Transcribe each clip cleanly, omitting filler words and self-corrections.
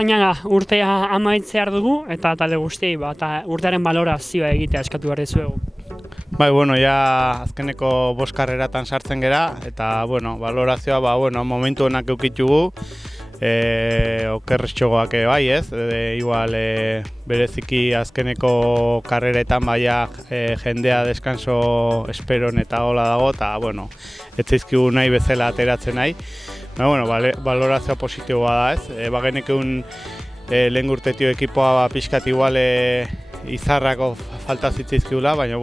Zainaga, urtea amaitzear dugu eta talde guztiei eta urtearen balorazioa egitea eskatu behar dizuegu. Bai, bueno, ja azkeneko 5 karreratan sartzen gera eta balorazioa momentu honak eukitugu. Okerretxogoak bai ez, igual bereziki azkeneko karreretan jendea deskanso esperon eta hola dago eta ez zaizkigu nahi bezala ateratzen nahi. Balorazioa positiboa da ez, bagenekun lehen urtetio ekipoa pixkat igual izarrako falta zitzaizkigula, baina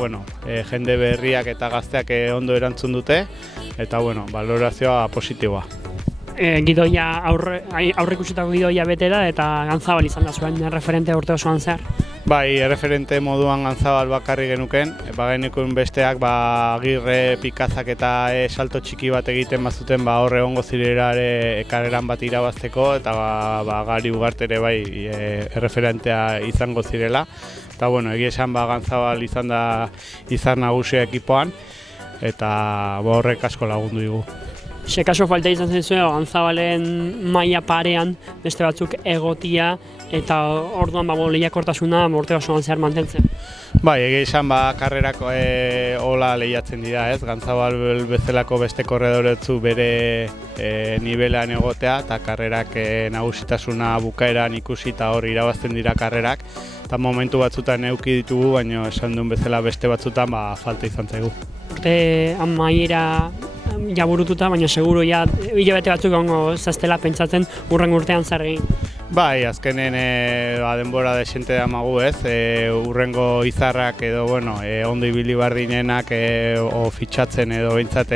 jende berriak eta gazteak ondo erantzun dute eta balorazioa positiboa. Gidoia aurreikusitako gidoia bete da eta Gantzabal izan da zuen referente urte osoan zehar. Bai, referente moduan Gantzabal bakarri genuken, bagenekun besteak Agirre, Pikazak eta salto txiki bat egiten bazuten horre egongo zirela karreran bat irabazteko eta Gari Ugarte ere bai referentea izango zirela. Eta egia esan Gantzabal izan da izar nagusia ekipoan eta horrek asko lagundu digu. Sekaso falta izan zen zuen Gantzabalen maila parean beste batzuk egotia eta orduan lehiakortasuna urte osoan zehar mantentzen. Bai, egia izan karrerako hola lehiatzen dira ez, Gantzabal bezalako beste korredoretzu bere nivelean egotea eta karrerak nagusitasuna bukaeran ikusi eta hor irabazten dira karrerak eta momentu batzutan eduki ditugu, baina esan duen bezala beste batzutan falta izan zaigu. Urte amaiera jaburututa, baina seguru hilabete batzuk egongo zaztela pentsatzen hurrengo urtean zer egin. Bai, azkenen denbora desente damagu ez, hurrengo izarrak edo ondo ibili bardinenak fitxatzen edo behintzat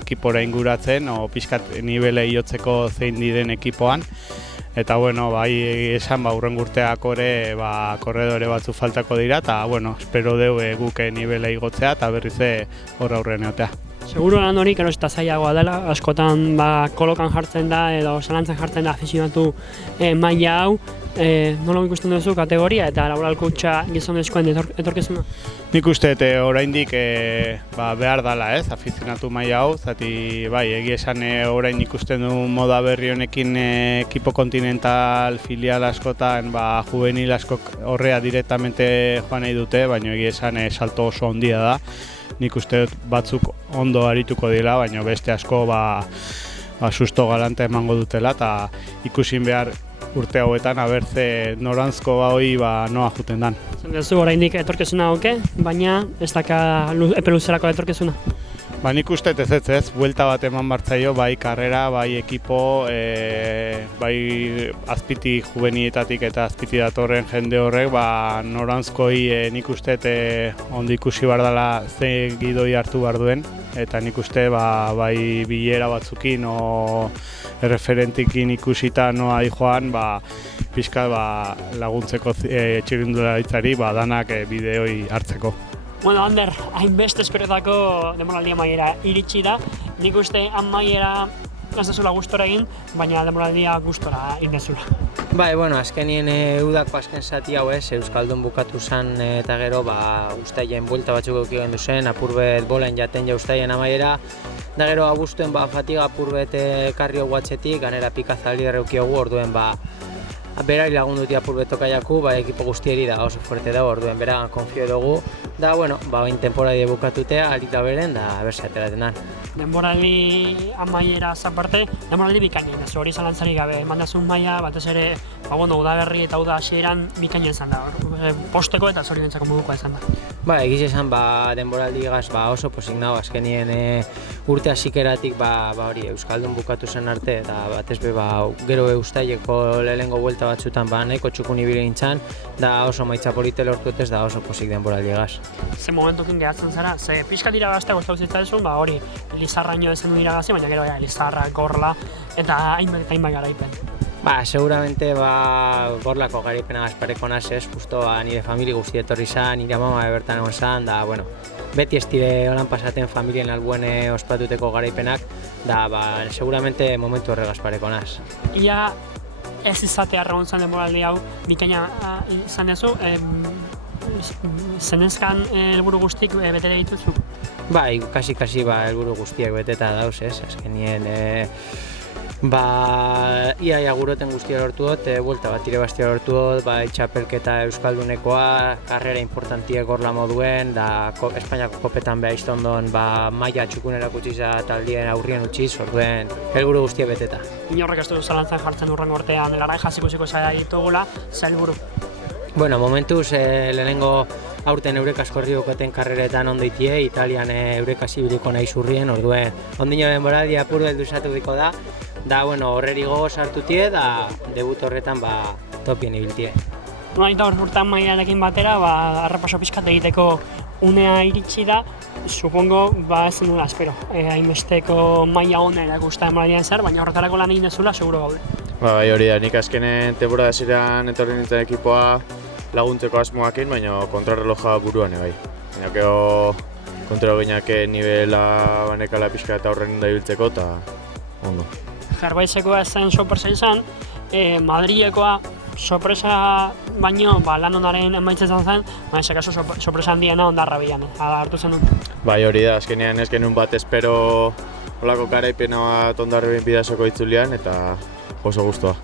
ekipora inguratzen o pixkat nibele iotzeko zein diren ekipoan. Eta bai esan hurrengo urteak korredore batzu faltako dira eta espero deu guk nibele igotzea eta berriz hor aurrean egotea. Seguro lan hori gero eta zailagoa dela, askotan kolokan jartzen da edo zalantzan jartzen da afizionatu maila hau. Nola ikusten duzu kategoria eta laboralkuntza gizonezkoen etorkizuna? Nik uste oraindik behar dela ez, afizionatu maila hau, zati egia esan orain ikusten du moda berri honekin ekipo kontinental filial askotan juvenil askok horrea direktamente joan nahi dute, baina egia esan salto oso handia da. Nik uste batzuk ondo arituko dira, baina beste asko susto galante emango dutela eta ikusin behar urte hauetan abertze norantzko hori noa juten dan. Zendezu oraindik etorkizuna oke, baina ez daka epe luzerako etorkizuna? Nik uste ez, buelta bat eman bartzaio, bai karrera, bai ekipo, bai azpiti juvenietatik eta azpiti datorren jende horrek, norantzkoi nik uste ondo ikusi behar dela ze gidoi hartu behar duen, eta nik uste bai bilera batzukin o referentikin ikusita noa joan, pixka laguntzeko txirrindularitzari danak bideoi hartzeko. Ander, hainbeste esperotako denboraldi amaiera iritsi da. Nik uste amaiera ez dezula gustora egin, baina denboraldia gustora egin dezula. Bai, azkenien udako azken zati hau ez, Euskaldun bukatu zen eta gero ustaien buelta batzuk eukio gendu zen, apurbet bolen jaten ustaien amaiera. Da gero abustuen fatiga apurbet karri hau atzetik, ganera Pikazaldi erreukiogu orduen berari lagunduti apurbeto kaiaku, ekipo guztieri da oso fuerte dago, orduen beragan konfio dugu. Da, bain temporadi bukatutea, alita beren, da berse ateraten da. Denboraldi amaiera zaparte, denboraldi bikainen da, hori zalantzari gabe, emandazun maila, batez ere, udaberri eta uda hasieran bikainen izan da, posteko eta zorionentzako modukoa izan da. Egiz esan, denboraldi gaz oso posik nago, azkenien urte hasikeratik hori Euskaldun bukatu zen arte, eta batez be gero ustaileko lehengo buelta batzutan nahiko txukun ibili nintzen, da oso maitza polite lortutez da oso posik denboraldi gaz. Ze momentukin gehatzen zara, ze pixkat irabaztea guztau zitzaizu, hori Lizarraino ezen du iragazi, baina gero Lizarra, Gorla eta hainbat garaipen. Seguramente Gorlako garaipena gazpareko nazez, justo nire famili guzti etorri zan, nire mama bertan egon zan, da beti ez dire holan pasaten familien albuen ospatuteko garaipenak, da seguramente momentu horre gazpareko naz. Ia ez izatea arrauntzan denboraldi hau bikaina izan dezu, zenezkan helburu guztik betere dituzu? Kasi helburu guztiak beteta dauz ez, azkenien Ia guroten guztia lortu dut, buelta bat irabaztia lortu dut, txapelketa Euskaldunekoa, karrera importantiek horla moduen, da Espainiako kopetan beha iztondon maila txukunera kutsiza taldien aurrien utziz, orduen helburu guztia beteta. Inorrek ez du zalantzan jartzen urrengo urtean, laranja zikusiko zaila ditugula, helburu. Bueno, momentuz lehenengo aurten eurek askorri dukaten karreretan ondo itie, Italian eurek asibiliko nahi zurrien, orduen ondino denboraldi apur beldu zatubiko da, horreri gogo sartu tie, da debut horretan topien ibiltie. Eta urtean mailarekin batera, arrepaso pixkat egiteko unea iritsi da, supongo ez zenula espero. Hainbesteko maila hona erakusta emaradian zer, baina horretarako lan egin dezula, seguro gaude. Hori da, nik azkenen temporada zirean etorri nintzen ekipoa laguntzeko asmoakin, baina kontrarreloja buruan ebai. Baina gero kontrol gineake nivela banekala pixka eta horren da ibiltzeko eta ondo. Jarbaitzekoa ez zen sorpresa izan, Madrilekoa sorpresa baino lan onaren emaitzen zen, baina sekaso sorpresa handiena ondarra bilan, hartu zen dut. Hori da, azkenean ez genuen bat espero olako garaipena bat ondarribin bidazoko itzulian eta oso guztua.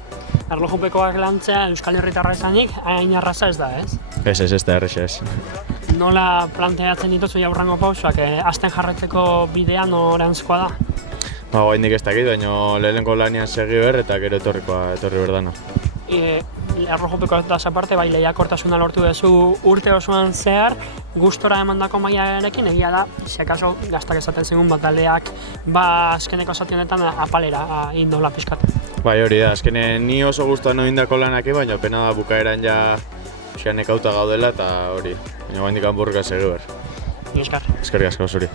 Erlojupekoak lantzea Euskal Herritarra izanik, hain arraza ez da, ez? Ez da erresa ez. Nola planteatzen dituzu jaurrengo pausoak, azten jarretzeko bidea norantzkoa da? Oraindik ez dakit, baina lehenengo lanian segi ber eta gero etorri berdana. Erlojupeko ez da aparte, lehiakortasuna lortu duzu urte osoan zehar, gustora emandako mailarekin, egia da, sekaso gaztak esaten zengun bataleak azkeneko zati honetan apalera indola pixkat. Hori da, azkenen ni oso gustuan egindako lanak, baina pena da bukaeran ja nekauta gaudela eta hori, baina oraindik hanburga segi ber. Eskerrik asko zuri.